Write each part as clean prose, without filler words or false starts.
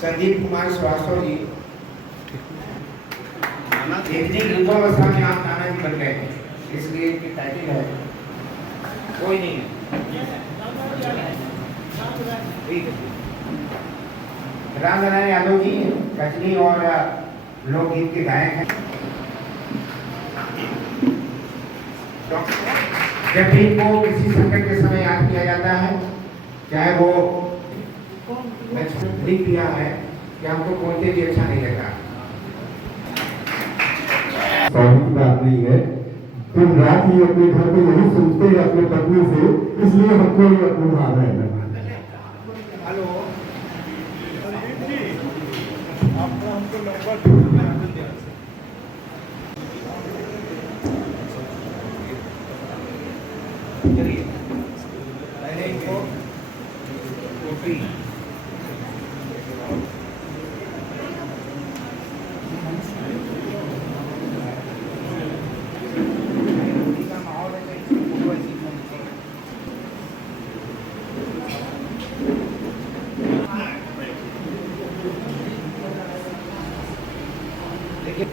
संदीप कुमार श्रीवास्तव जी, इतनी युवावस्था में आप नाना जी बन गए, इसलिए इनकी टाइटल है कोई नहीं है। ठीक है। रामनारायण यादव जी कचनी और लोकगीत के गायक हैं। जब भी इनको किसी संकट के समय याद किया जाता है, चाहे वो लिख दिया है कि हमको बोलते भी अच्छा नहीं लगा। की बात नहीं है, तुम रात ही अपने घर पे यही सुनते हैं अपने पत्नी से, इसलिए हमको ये अपना भाव है। हेलो, चलिए पहले इनको कॉफी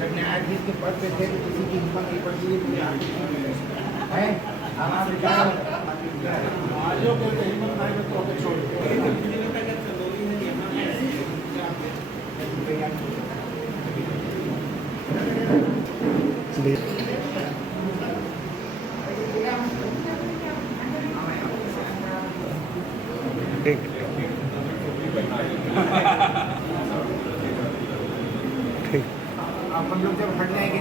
जब न्यायाधीश के पद पे थे तो किसी की हिम्मत नहीं पड़ती है। आप हम लोग जब हट जाएंगे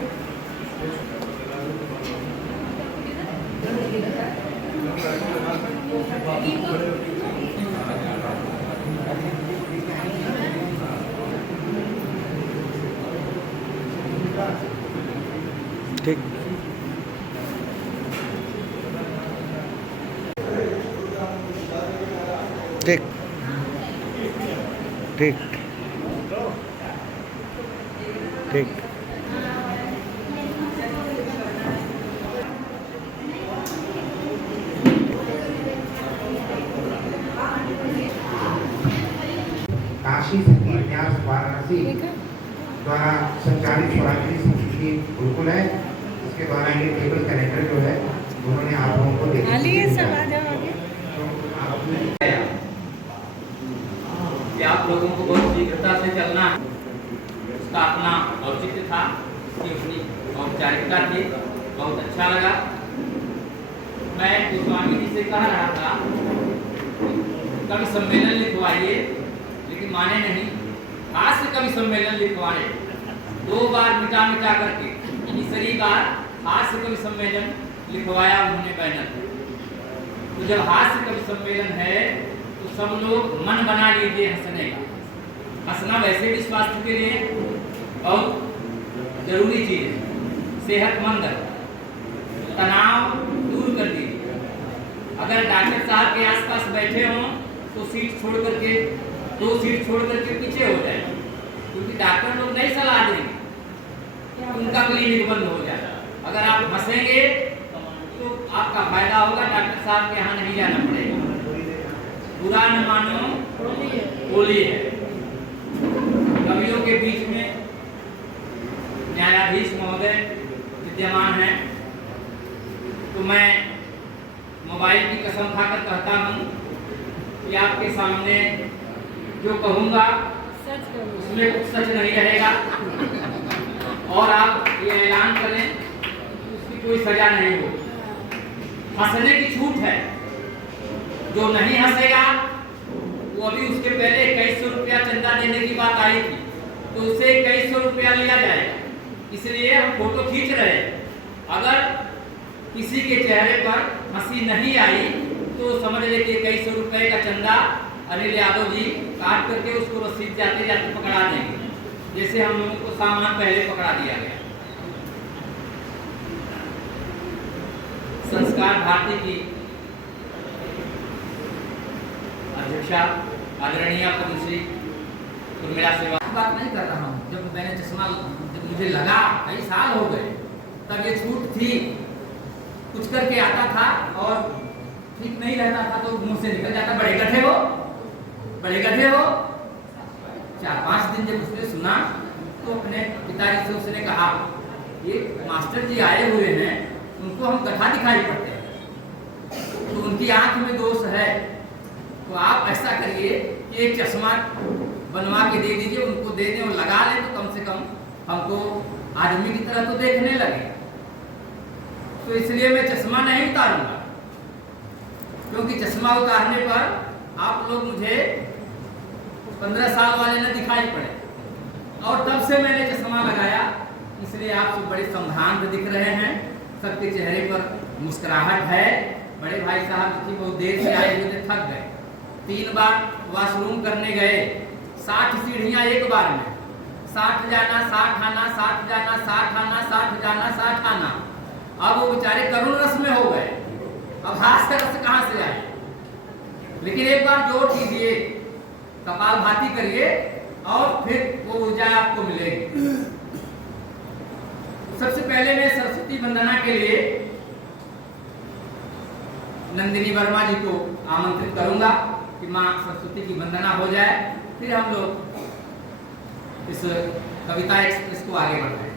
ठीक। ठीक ठीक ठीक। काशी संगीत न्यास वाराणसी द्वारा संचालित स्वराज्य संस्कृति गुरुकुल है, इसके द्वारा ये टेबल कैलेंडर जो है उन्होंने आप लोगों को दे कि आप लोगों को बहुत शीघ्रता से चलना है, उसका अपना औचित्य था, उसकी अपनी औपचारिकता थी, बहुत अच्छा लगा। मैं गोस्वामी जी से कह रहा था कवि सम्मेलन लिखवाइए, लेकिन माने नहीं। हास्य कवि सम्मेलन लिखवाए, 2 बार मिटा मिटा करके, तीसरी बार हास्य कवि सम्मेलन लिखवाया उन्होंने बैनर। तो जब हास्य कवि सम्मेलन है तो सब लोग मन बना लीजिए हंसने का। हंसना वैसे भी स्वास्थ्य के लिए बहुत जरूरी चीज है, सेहतमंद है, तनाव दूर कर दीजिए। अगर डॉक्टर साहब के आसपास बैठे हों तो सीट छोड़ करके 2 सीट छोड़ करके पीछे हो जाए, क्योंकि डॉक्टर लोग नहीं सलाह देंगे, उनका क्लिनिक बंद हो जाए। अगर आप हंसेंगे तो आपका फायदा होगा, डॉक्टर साहब के यहाँ नहीं जाना पड़ेगा। बुरा न मानो होली है। कवियों के बीच में न्यायाधीश महोदय विद्यमान हैं, तो मैं मोबाइल की कसम खाकर कहता हूँ कि आपके सामने जो कहूँगा उसमें कुछ सच नहीं रहेगा, और आप ये ऐलान करें उसकी कोई सजा नहीं हो। हंसने की छूट है, जो नहीं हंसेगा वो अभी उसके पहले 2100 रुपया चंदा देने की बात आई थी, तो उससे 2100 रुपया लिया जाएगा। इसलिए हम फोटो खींच रहे हैं। अगर किसी के चेहरे पर हंसी नहीं आई तो समझ ले कि 2100 रुपये का चंदा अनिल यादव जी काट करके उसको रसीद जाते जाते पकड़ा देंगे, जैसे हम लोगों को सामान पहले पकड़ा दिया गया। संस्कार भारती की अध्यक्षा आदरणीय पद्मश्री उर्मिला श्रीवास्तव बात नहीं कर रहा हूँ। जब मैंने चश्मा, जब मुझे लगा कई साल हो गए, तब ये छूट थी, कुछ करके आता था और ठीक नहीं रहता था तो मुंह से निकल जाता, बड़े गधे हो, बड़े गधे हो। 4-5 दिन जब उसने सुना तो अपने पिताजी से उसने कहा, ये मास्टर जी आए हुए हैं, उनको हम गधा दिखाई पड़ते हैं, तो उनकी आंख में दोष है, तो आप ऐसा करिए कि एक चश्मा बनवा के दे दीजिए, उनको दे दें और लगा लें, तो कम से कम हमको आदमी की तरह तो देखने लगे। तो इसलिए मैं चश्मा नहीं उतारूंगा, क्योंकि चश्मा उतारने पर आप लोग मुझे 15 साल वाले न दिखाई पड़े। और तब से मैंने चश्मा लगाया, इसलिए आप सब बड़े संभ्रांत दिख रहे हैं, सबके चेहरे पर मुस्कुराहट है। बड़े भाई साहब जी बहुत देर से आए हुए थे, थक गए, 3 बार वॉशरूम करने गए, 60 सीढ़ियां एक बार में, 60 जाना 60 आना, 60 जाना 60 आना, 60 जाना 60 आना। अब वो बेचारे करुण रस में हो गए, अब हास्य रस कहां से आए। लेकिन एक बार जोर कीजिए, कपालभाति करिए और फिर वो ऊर्जा आपको मिलेगी। सबसे पहले मैं सरस्वती वंदना के लिए नंदिनी वर्मा जी को आमंत्रित करूंगा कि मां सरस्वती की वंदना हो जाए, फिर हम लोग इस कविता एक्सप्रेस को आगे बढ़ाएं।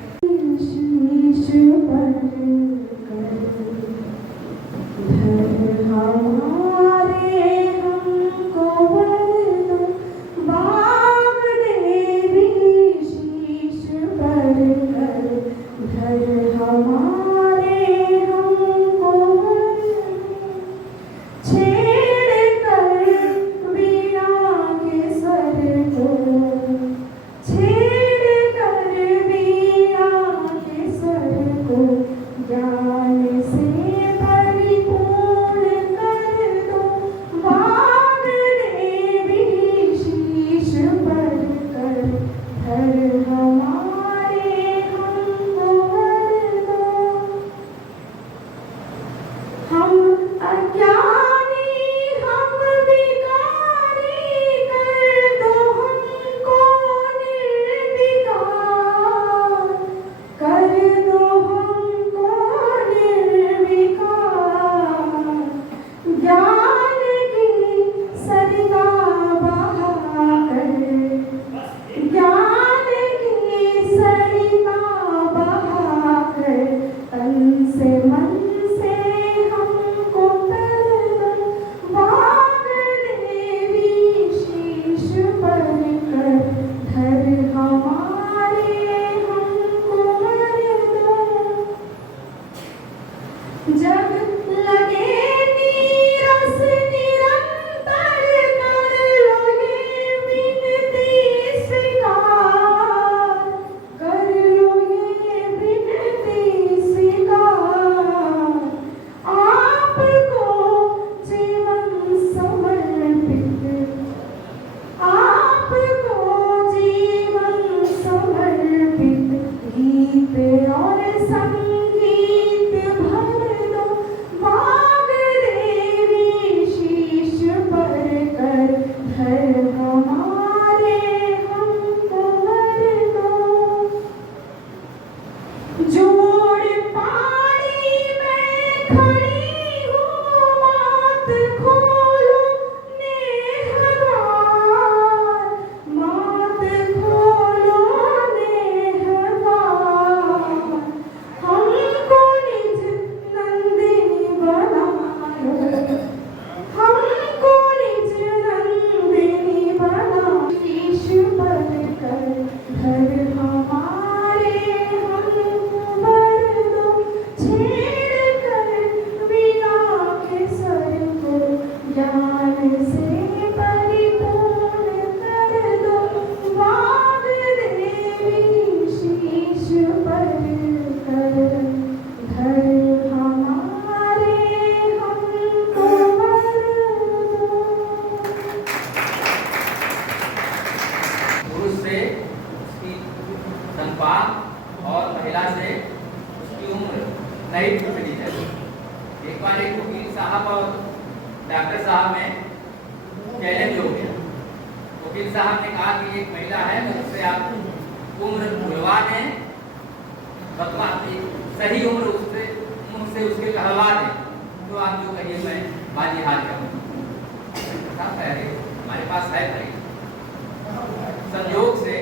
संयोग से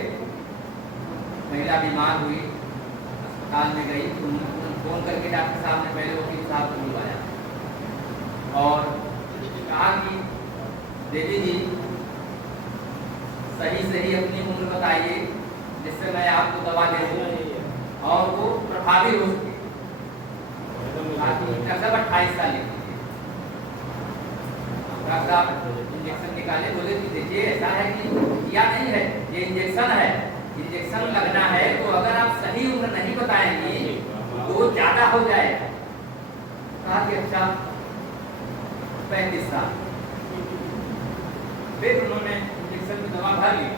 महिला बीमार हुई, अस्पताल में गई तो उन्होंने फोन करके डॉक्टर साहब ने पहले वकील साहब को बुलवाया और कहा कि देवी जी सही अपनी उम्र बताइए जिससे मैं आपको दवा दे दूँ और वो प्रभावी हो सके। डॉक्टर साहब 28 साल की डॉक्टर साहब इंजेक्शन निकाले, बोले कि देखिए ऐसा है कि या नहीं है, ये इंजेक्शन है, इंजेक्शन लगना है तो अगर आप सही उम्र नहीं बताएंगी तो वो ज्यादा हो जाएगा। कहा कि अच्छा 35 साल। फिर उन्होंने इंजेक्शन की दवा भर ली।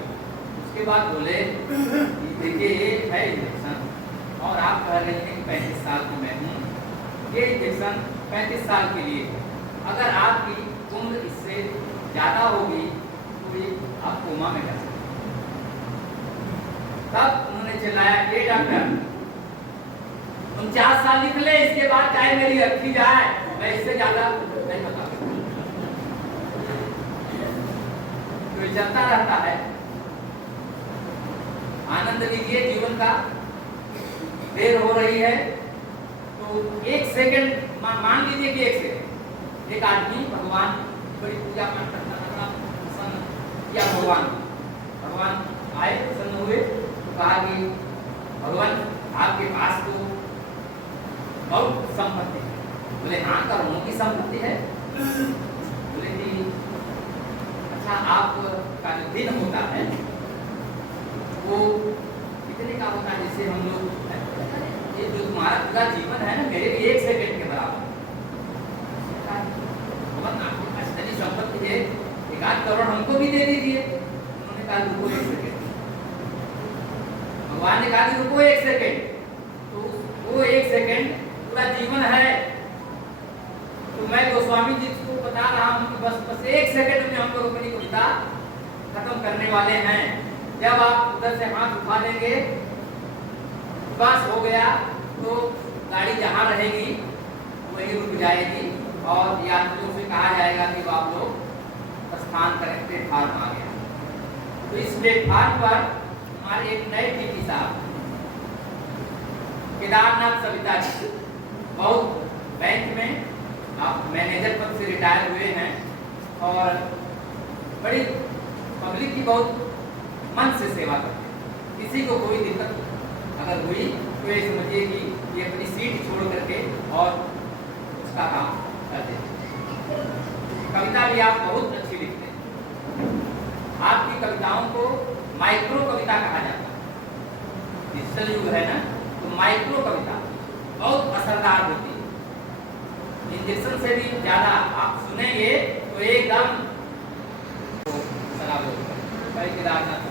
उसके बाद बोले कि देखिए ये है इंजेक्शन और आप कह रही हैं कि 35 साल की मैं हूँ, ये इंजेक्शन 35 साल के लिए, अगर आपकी उम्र इससे ज्यादा होगी तो ये आप कोमा में जा सकते। तब उन्होंने चिल्लाया ये डॉक्टर 49 साल निकले, इसके बाद चाहे मेरी रखी जाए मैं इससे ज्यादा नहीं बता सकता। तो ये चलता रहता है। आनंद लीजिए जीवन का। देर हो रही है तो 1 सेकंड मान लीजिए कि 1 सेकंड एक आदमी भगवान बड़ी पूजा पाठ करता था, प्रसन्न किया भगवान आए, प्रसन्न हुए तो कहा कि भगवान आपके पास तो बहुत संपत्ति है। बोले हाँ करोड़ों की संपत्ति है। बोले कि अच्छा आपका जो दिन होता है वो कितने का होता है, जिससे हम लोग ये जो तुम्हारा पूरा जीवन है ना मेरे लिए 1 सेकंड के बराबर। असली संपत्ति है, 1 करोड़ हमको भी दे दीजिए। उन्होंने कहा रुको 1 सेकंड। भगवान ने कहा कि रुको 1 सेकंड। तो वो 1 सेकंड पूरा जीवन है। तो मैं गोस्वामी जी को बता रहा हूँ कि बस 1 सेकंड में हम लोग अपनी कविता खत्म करने वाले हैं। जब आप उधर से हाथ उठा देंगे बस हो गया, तो गाड़ी जहाँ रहेगी वहीं रुक जाएगी और यात्रियों से कहा जाएगा कि आप लोग प्रस्थान करें, प्लेटफार्म आ गया। तो इस प्लेटफार्म पर हमारे एक नए टीटी साहब केदारनाथ सविता जी, बहुत बैंक में आप मैनेजर पद से रिटायर हुए हैं और बड़ी पब्लिक की बहुत मन से सेवा करते हैं। किसी को कोई दिक्कत अगर हुई तो ये समझिए कि ये अपनी सीट छोड़ करके और उसका काम करते हैं। कविता भी आप बहुत अच्छी लिखते हैं। आपकी कविताओं को माइक्रो कविता कहा जाता है। डिजिटल युग है ना, तो माइक्रो कविता बहुत असरदार होती है। इंजेक्शन से भी ज्यादा आप सुनेंगे तो एकदम केदारनाथ